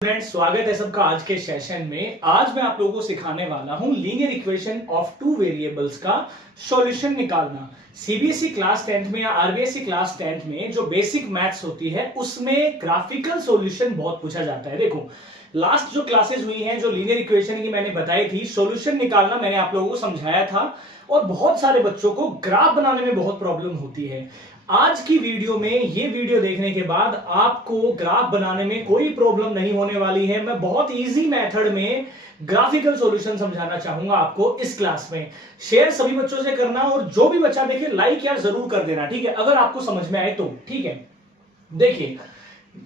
Friends, स्वागत है सबका आज के सेशन में। आज मैं आप लोगों को सिखाने वाला हूं linear equation of two variables का सॉल्यूशन निकालना। सीबीएसई क्लास 10th में या आरबीएसई क्लास 10th में जो बेसिक मैथ्स होती है उसमें ग्राफिकल सॉल्यूशन बहुत पूछा जाता है। देखो, लास्ट जो क्लासेस हुई हैं जो लीनियर इक्वेशन की मैंने बताई थी, सॉल्यूशन निकालना मैंने आप लोगों को समझाया था और बहुत सारे बच्चों को ग्राफ बनाने में बहुत प्रॉब्लम होती है। आज की वीडियो में ये वीडियो देखने के बाद आपको ग्राफ बनाने में कोई प्रॉब्लम नहीं होने वाली है। मैं बहुत इजी मेथड में ग्राफिकल सॉल्यूशन समझाना चाहूंगा आपको इस क्लास में। शेयर सभी बच्चों से करना और जो भी बच्चा देखे लाइक यार जरूर कर देना, ठीक है, अगर आपको समझ में आए तो। ठीक है, देखिए,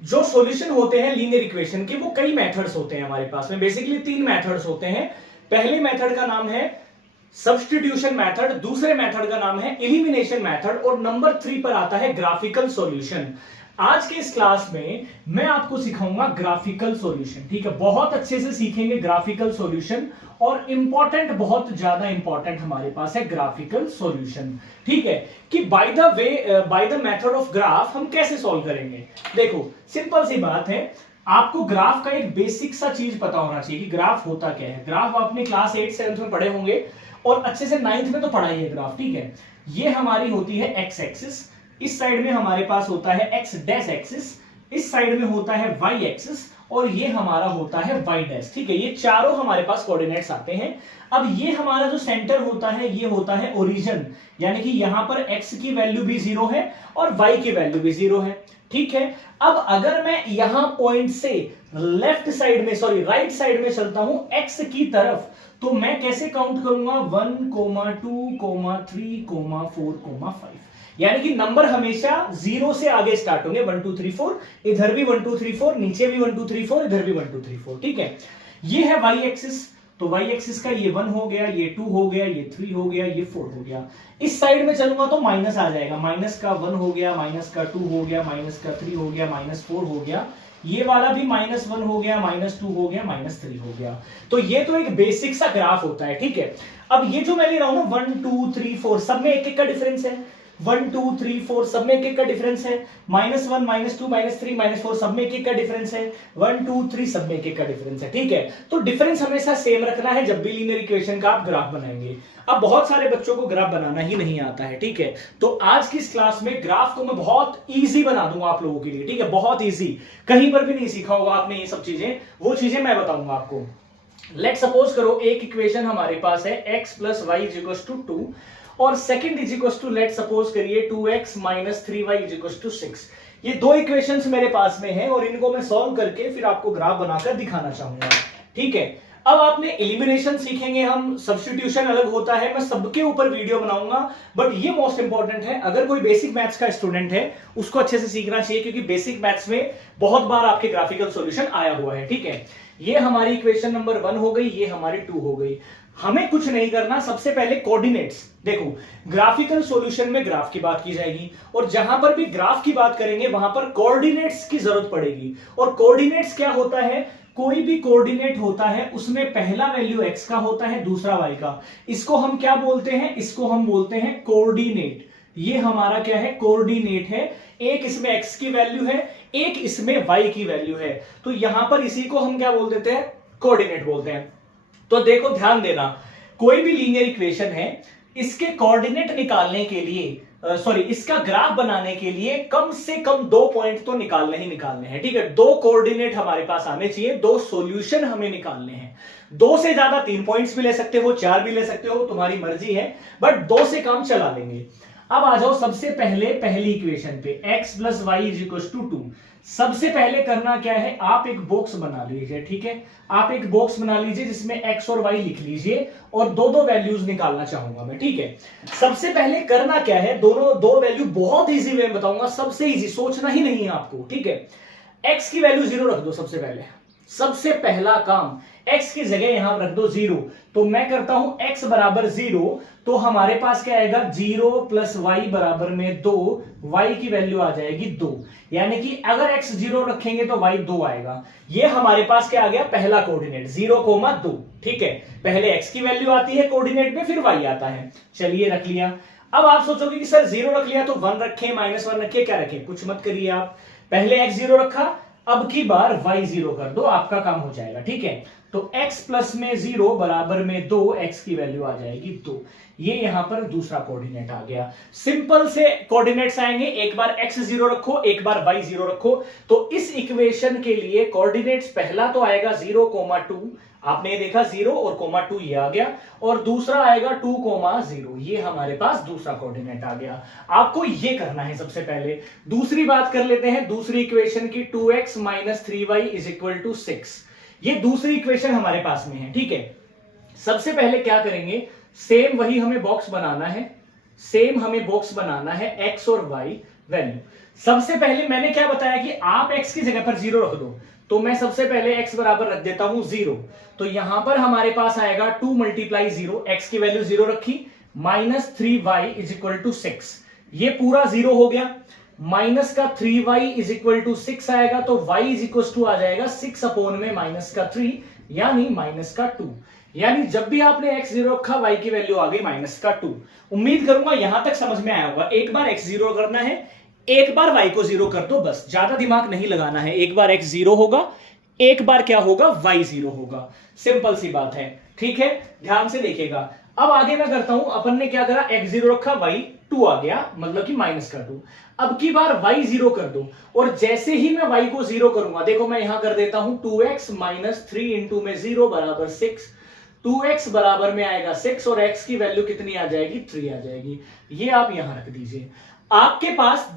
जो सॉल्यूशन होते हैं लीनियर इक्वेशन के वो कई मेथड्स होते हैं हमारे पास में। बेसिकली 3 मेथड्स होते हैं। पहले मेथड का नाम है सब्स्टिट्यूशन मेथड, दूसरे मेथड का नाम है एलिमिनेशन मेथड और नंबर 3 पर आता है ग्राफिकल सॉल्यूशन। आज के इस क्लास में मैं आपको सिखाऊंगा ग्राफिकल सॉल्यूशन। ठीक है, बहुत अच्छे से सीखेंगे ग्राफिकल सॉल्यूशन और इंपॉर्टेंट, बहुत ज्यादा इंपॉर्टेंट हमारे पास है ग्राफिकल सॉल्यूशन। ठीक है, कि by the method of graph हम कैसे सॉल्व करेंगे। देखो, सिंपल सी बात है, आपको ग्राफ का एक बेसिक सा चीज पता होना चाहिए कि ग्राफ होता क्या है। ग्राफ आपने क्लास 8 7 में पढ़े होंगे और अच्छे से 9th में तो पढ़ा ही है ग्राफ। ठीक है, ये हमारी होती है एक्स एक्सिस, इस साइड में हमारे पास होता है एक्स डैश एक्सिस, इस साइड में होता है वाई एक्सिस और ये हमारा होता है वाई डैश। ठीक है, ये चारों हमारे पास कोऑर्डिनेट्स आते हैं। अब ये हमारा जो सेंटर होता है ये होता है ओरिजिन, यानी कि यहां पर एक्स की वैल्यू भी 0 है और वाई की वैल्यू भी 0 है। ठीक है, अब अगर मैं यहां पॉइंट से राइट साइड में चलता हूं एक्स की तरफ, तो मैं कैसे काउंट करूंगा 1, 2, 3, 4, 5, यानी कि नंबर हमेशा 0 से आगे स्टार्ट होंगे। 1 2 3 4, इधर भी 1 2 3 4, नीचे भी 1 2 3 4, इधर भी 1 2 3 4। ठीक है, ये है वाई एक्सिस, तो वाई एक्सिस का ये 1 हो गया, ये 2 हो गया, ये 3 हो गया, ये 4 हो गया। इस साइड में चलूंगा तो माइनस आ जाएगा, माइनस का 1 हो गया, माइनस का 2 हो गया, माइनस का 3 हो गया, माइनस 4 हो गया, ये वाला भी -1 हो गया, -2 हो गया, -3 हो गया। तो ये तो एक बेसिक सा ग्राफ होता है। ठीक है, अब ये जो मैं ले रहा हूं ना 1 2 3 4, सब में एक एक का डिफरेंस है। 1 2 3 4 सब में एक एक का डिफरेंस है। -1 -2 -3 -4 सब में एक एक का डिफरेंस है। 1 2 3 सब में एक एक का डिफरेंस है। ठीक है, तो डिफरेंस हमेशा सेम रखना है जब भी लीनियर इक्वेशन का आप ग्राफ बनाएंगे। अब बहुत सारे बच्चों को ग्राफ बनाना ही नहीं आता है। ठीक है, तो आज की इस क्लास में ग्राफ को मैं बहुत इजी बना दूंगा आप लोगों के लिए। ठीक है, बहुत इजी, कहीं पर भी नहीं सीखा होगा आपने ये सब चीजें, वो चीजें मैं बताऊंगा आपको। लेट सपोज करो एक इक्वेशन हमारे पास है x + y = 2 और सेकंड लेट सपोज करिए 2x - 3y = 6। ये दो इक्वेशंस मेरे पास में हैं और इनको मैं सॉल्व करके फिर आपको ग्राफ बनाकर दिखाना चाहूंगा। ठीक है, अब आपने एलिमिनेशन सीखेंगे, हम सब्स्टिट्यूशन अलग होता है, मैं सबके ऊपर वीडियो बनाऊंगा, बट ये मोस्ट इंपॉर्टेंट है। अगर कोई बेसिक मैथ्स का स्टूडेंट है उसको अच्छे से सीखना चाहिए, क्योंकि बेसिक मैथ्स में बहुत बार आपके ग्राफिकल सॉल्यूशन आया हुआ है। ठीक है, ये हमारी इक्वेशन नंबर 1 हो गई, ये हमारी 2 हो गई। हमें कुछ नहीं करना, सबसे पहले कोऑर्डिनेट्स। देखो, ग्राफिकल सॉल्यूशन में ग्राफ की बात की जाएगी और जहां पर भी ग्राफ की बात करेंगे वहां पर कोऑर्डिनेट्स की जरूरत पड़ेगी। और कोऑर्डिनेट्स क्या होता है, कोई भी कोऑर्डिनेट होता है उसमें पहला वैल्यू x का होता है, दूसरा y का। इसको हम क्या बोलते हैं, इसको हम बोलते हैं कोऑर्डिनेट। ये हमारा क्या है, कोऑर्डिनेट है। एक इसमें x की वैल्यू है, एक इसमें y की वैल्यू है, तो यहां पर इसी को हम क्या बोल देते हैं, कोऑर्डिनेट बोलते हैं। तो देखो, ध्यान देना, कोई भी लीनियर इक्वेशन है, इसके कोऑर्डिनेट निकालने के लिए इसका ग्राफ बनाने के लिए कम से कम 2 पॉइंट तो निकालने ही निकालने हैं। ठीक है, 2 कोऑर्डिनेट हमारे पास आने चाहिए, 2 सॉल्यूशन हमें निकालने हैं। 2 से ज्यादा 3 पॉइंट्स भी ले सकते हो, 4 भी ले सकते हो, तुम्हारी मर्जी है, बट 2 से काम चला लेंगे। अब आ जाओ सबसे पहले पहली इक्वेशन पे, x + y = 2। सबसे पहले करना क्या है, आप एक बॉक्स बना लीजिए। ठीक है, आप एक बॉक्स बना लीजिए जिसमें x और y लिख लीजिए और दो वैल्यूज निकालना चाहूंगा मैं। ठीक है, सबसे पहले करना क्या है, दो वैल्यू बहुत इजी वे में बताऊंगा, सबसे इजी, सोचना ही नहीं है आपको। ठीक है, x की वैल्यू 0 रख दो। सबसे पहला काम, x की जगह यहां रख दो 0। तो मैं करता हूं x = 0, तो हमारे पास क्या आएगा, 0 + y = 2, y की वैल्यू आ जाएगी 2। यानी कि अगर x 0 रखेंगे तो y 2 आएगा। ये हमारे पास क्या आ गया, पहला कोऑर्डिनेट 0, 2। ठीक है, पहले x की वैल्यू आती है कोऑर्डिनेट में, फिर y आता है। चलिए रख लिया। अब आप सोचोगे कि सर 0 रख लिया तो 1 रखें, -1 रखें, क्या रखें, कुछ मत करिए आप। पहले x 0 रखा, अब की बार y 0 कर दो, आपका काम हो जाएगा। ठीक है, तो x प्लस में 0 बराबर में 2, x की वैल्यू आ जाएगी 2। ये यहां पर दूसरा कोऑर्डिनेट आ गया। सिंपल से कोऑर्डिनेट्स आएंगे, एक बार x 0 रखो, एक बार y 0 रखो। तो इस इक्वेशन के लिए कोऑर्डिनेट्स पहला तो आएगा 0, 2, आपने ये देखा 0 और कोमा 2 ये आ गया, और दूसरा आएगा 2, 0, ये हमारे पास दूसरा कोऑर्डिनेट आ गया। आपको ये करना है सबसे पहले। दूसरी बात कर लेते हैं, दूसरी इक्वेशन की 2x - 3y = 6। ये दूसरी इक्वेशन हमारे पास में है। ठीक है, सबसे पहले क्या करेंगे, सेम वही हमें बॉक्स बनाना है, सेम हमें बॉक्स बनाना है x और y वैल्यू। सबसे पहले मैंने क्या बताया कि आप x की जगह पर 0 रख दो, तो मैं सबसे पहले x बराबर रख देता हूं 0। तो यहां पर हमारे पास आएगा 2 × 0, x की वैल्यू 0 रखी, -3y = 6। ये पूरा 0 हो गया, माइनस का 3y = 6 आएगा, तो y = आ जाएगा 6/-3 यानी -2। यानी जब भी आपने x 0 रखा, y की वैल्यू आ गई -2। उम्मीद करूंगा यहां तक समझ में आया होगा। एक बार x 0 करना है, एक बार y को 0 कर दो, बस ज्यादा दिमाग नहीं लगाना है। एक बार x 0 होगा, एक बार क्या होगा, y 0 होगा। सिंपल सी बात है। ठीक है, ध्यान से देखिएगा। अब आगे मैं करता हूं, अपन ने क्या करा, x 0 रखा, y 2 आ गया, मतलब कि -2। अब की बार y 0 कर दो, और जैसे ही मैं y को 0 करूंगा, देखो मैं यहां कर देता हूं 2x - 3 × में 0 = 6। 2x बराबर में आएगा 6, और x की वैल्यू कितनी आ जाएगी, 3 आ जाएगी। ये आप यहां रख दीजिए। आपके पास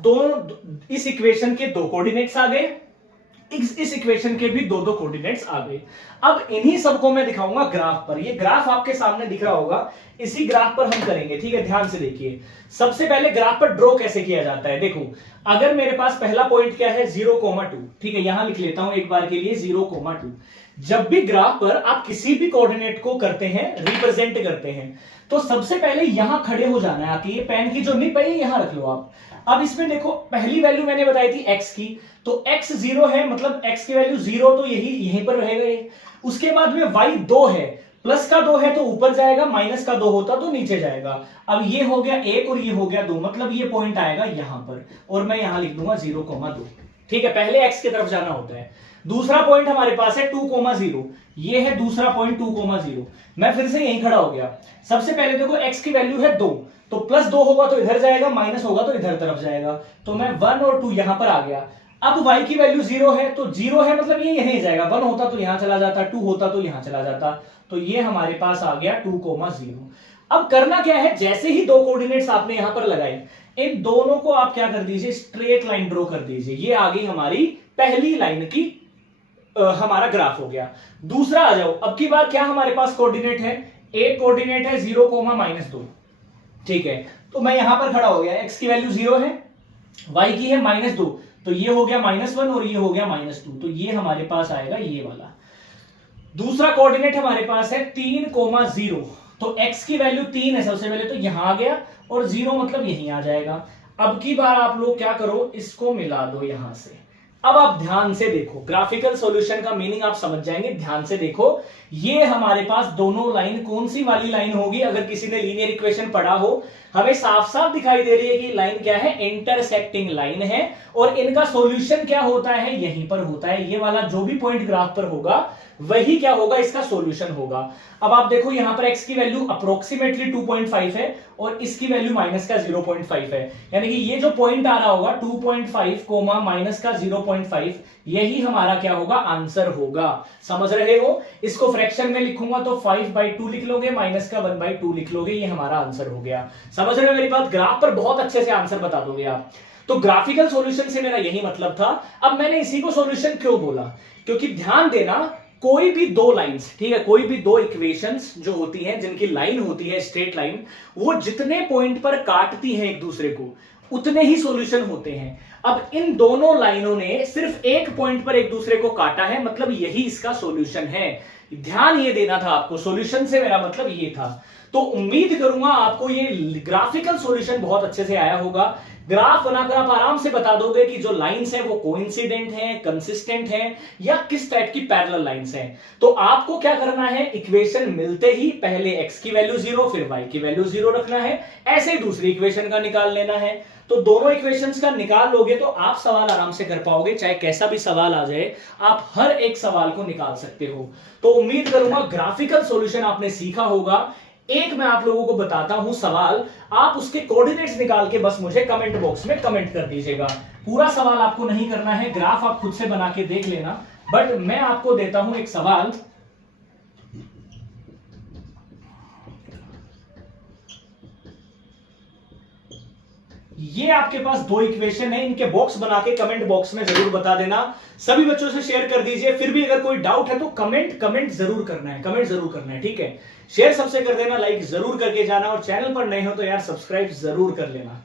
इस इक्वेशन के 2 कोऑर्डिनेट्स आ गए, इस इक्वेशन के भी 2 कोऑर्डिनेट्स आ गए। अब इन्हीं सबको मैं दिखाऊंगा ग्राफ पर। ये ग्राफ आपके सामने दिख रहा होगा, इसी ग्राफ पर हम करेंगे। ठीक है, ध्यान से देखिए। सबसे पहले ग्राफ पर ड्रॉ कैसे किया जाता है, देखो अगर मेरे पास पहला पॉइंट क्या है, 0, 2। ठीक है, यहां लिख लेता हूं एक बार के लिए 0, 2। जब भी ग्राफ पर आप किसी भी कोऑर्डिनेट को करते हैं, रिप्रेजेंट करते हैं, तो सबसे पहले यहां खड़े हो जाना है। आपकी ये पेन की जो निप है, यहां रख लो आप। अब इसमें देखो, पहली वैल्यू मैंने बताई थी x की, तो x 0 है, मतलब x की वैल्यू 0, तो यहीं पर रहेगा ये। उसके बाद में y 2 है, प्लस का 2 है तो ऊपर जाएगा, माइनस का 2 होता तो नीचे जाएगा। अब ये हो गया 1 और ये हो गया 2, मतलब ये पॉइंट आएगा यहां पर, और मैं यहां लिख दूंगा 0, 2। ठीक है, पहले x की तरफ जाना होता है। दूसरा पॉइंट हमारे पास है 2, 0, ये है दूसरा पॉइंट 2, 0। मैं फिर से यहीं खड़ा हो गया। सबसे पहले देखो x की वैल्यू है 2, तो +2 होगा तो इधर जाएगा, माइनस होगा तो इधर तरफ जाएगा, तो मैं 1 और 2 यहां पर आ गया। अब y की वैल्यू 0 है, तो 0 है मतलब ये यहीं जाएगा, 1 होता तो यहां चला जाता, 2 होता तो यहां चला जाता, तो ये हमारे पास आ गया 2, 0। अब करना क्या है, जैसे ही 2 कोऑर्डिनेट्स आपने यहां पर लगाए, इन दोनों को आप क्या कर दीजिए, स्ट्रेट लाइन ड्रॉ कर दीजिए। ये आ गई हमारी पहली लाइन की, हमारा ग्राफ हो गया। दूसरा आ जाओ, अब की बार क्या हमारे पास कोऑर्डिनेट है, एक कोऑर्डिनेट है 0, -2। ठीक है, तो मैं यहां पर खड़ा हो गया, x की वैल्यू 0 है, y की है -2, तो ये हो गया -1 और ये हो गया -2, तो ये हमारे पास आएगा ये वाला। दूसरा कोऑर्डिनेट हमारे पास है 3, 0, तो x की वैल्यू 3 है सबसे पहले, तो यहां आ गया, और 0 मतलब यहीं आ जाएगा। अब की बार आप लोग क्या करो, इसको मिला दो यहां से। अब आप ध्यान से देखो, ग्राफिकल सॉल्यूशन का मीनिंग आप समझ जाएंगे। ध्यान से देखो, ये हमारे पास दोनों लाइन कौन सी वाली लाइन होगी, अगर किसी ने लीनियर इक्वेशन पढ़ा हो, हमें साफ साफ दिखाई दे रही है कि लाइन क्या है, इंटरसेक्टिंग लाइन है, और इनका सॉल्यूशन क्या होता है, यहीं पर होता है। ये वाला जो भी पॉइंट ग्राफ पर होगा वही क्या होगा, इसका सॉल्यूशन होगा। अब आप देखो यहां पर x की वैल्यू अप्रोक्सीमेटली 2.5 है, और इसकी वैल्यू -0.5 है, यानी कि ये जो पॉइंट आ रहा होगा 2.5, -0.5, यही हमारा क्या होगा, आंसर होगा। समझ रहे हो? इसको फ्रैक्शन में लिखूंगा तो 5/2 लिख लोगे, -1/2 लिख लोगे, ये हमारा आंसर हो गया। समझ रहे हो मेरी बात? ग्राफ पर बहुत अच्छे से आंसर बता दोगे आप। तो ग्राफिकल सॉल्यूशन से मेरा यही मतलब था। अब मैंने इसी को सॉल्यूशन क्यों बोला, क्योंकि ध्यान देना, कोई भी 2 लाइंस, ठीक है, कोई भी 2 इक्वेशंस जो होती हैं, जिनकी लाइन होती है स्ट्रेट लाइन, वो जितने पॉइंट पर काटती हैं एक दूसरे को, उतने ही सॉल्यूशन होते हैं। अब इन दोनों लाइनों ने सिर्फ एक पॉइंट पर एक दूसरे को काटा है, मतलब यही इसका सॉल्यूशन है। ध्यान ये देना था आपको, सॉल्यूशन से मेरा मतलब ये था। तो उम्मीद करूंगा आपको ये ग्राफिकल सॉल्यूशन बहुत अच्छे से आया होगा। ग्राफ बनाकर आप आराम से बता दोगे कि जो लाइंस हैं वो कोइंसिडेंट हैं, कंसिस्टेंट हैं या किस टाइप की पैरेलल लाइंस हैं। तो आपको क्या करना है, इक्वेशन मिलते ही पहले x की वैल्यू 0 फिर y की वैल्यू 0 रखना है, ऐसे ही दूसरी इक्वेशन का निकाल लेना है। तो दोनों इक्वेशंस का निकाल लोगे तो आप सवाल आराम से कर पाओगे, चाहे कैसा भी सवाल आ जाए आप हर एक सवाल को निकाल सकते हो। तो उम्मीद करूंगा ग्राफिकल सॉल्यूशन आपने सीखा होगा। एक मैं आप लोगों को बताता हूं सवाल, आप उसके कोऑर्डिनेट्स निकाल के बस मुझे कमेंट बॉक्स में कमेंट कर दीजिएगा। पूरा सवाल आपको नहीं करना है, ग्राफ आप खुद से बना के देख लेना, बट मैं आपको देता हूं एक सवाल। ये आपके पास दो इक्वेशन है, इनके बॉक्स बना के कमेंट बॉक्स में जरूर बता देना। सभी बच्चों से शेयर कर दीजिए। फिर भी अगर कोई डाउट है तो कमेंट जरूर करना है, कमेंट जरूर करना है, ठीक है। शेयर सबसे कर देना, लाइक जरूर करके जाना, और चैनल पर नए हो तो यार सब्सक्राइब जरूर कर लेना।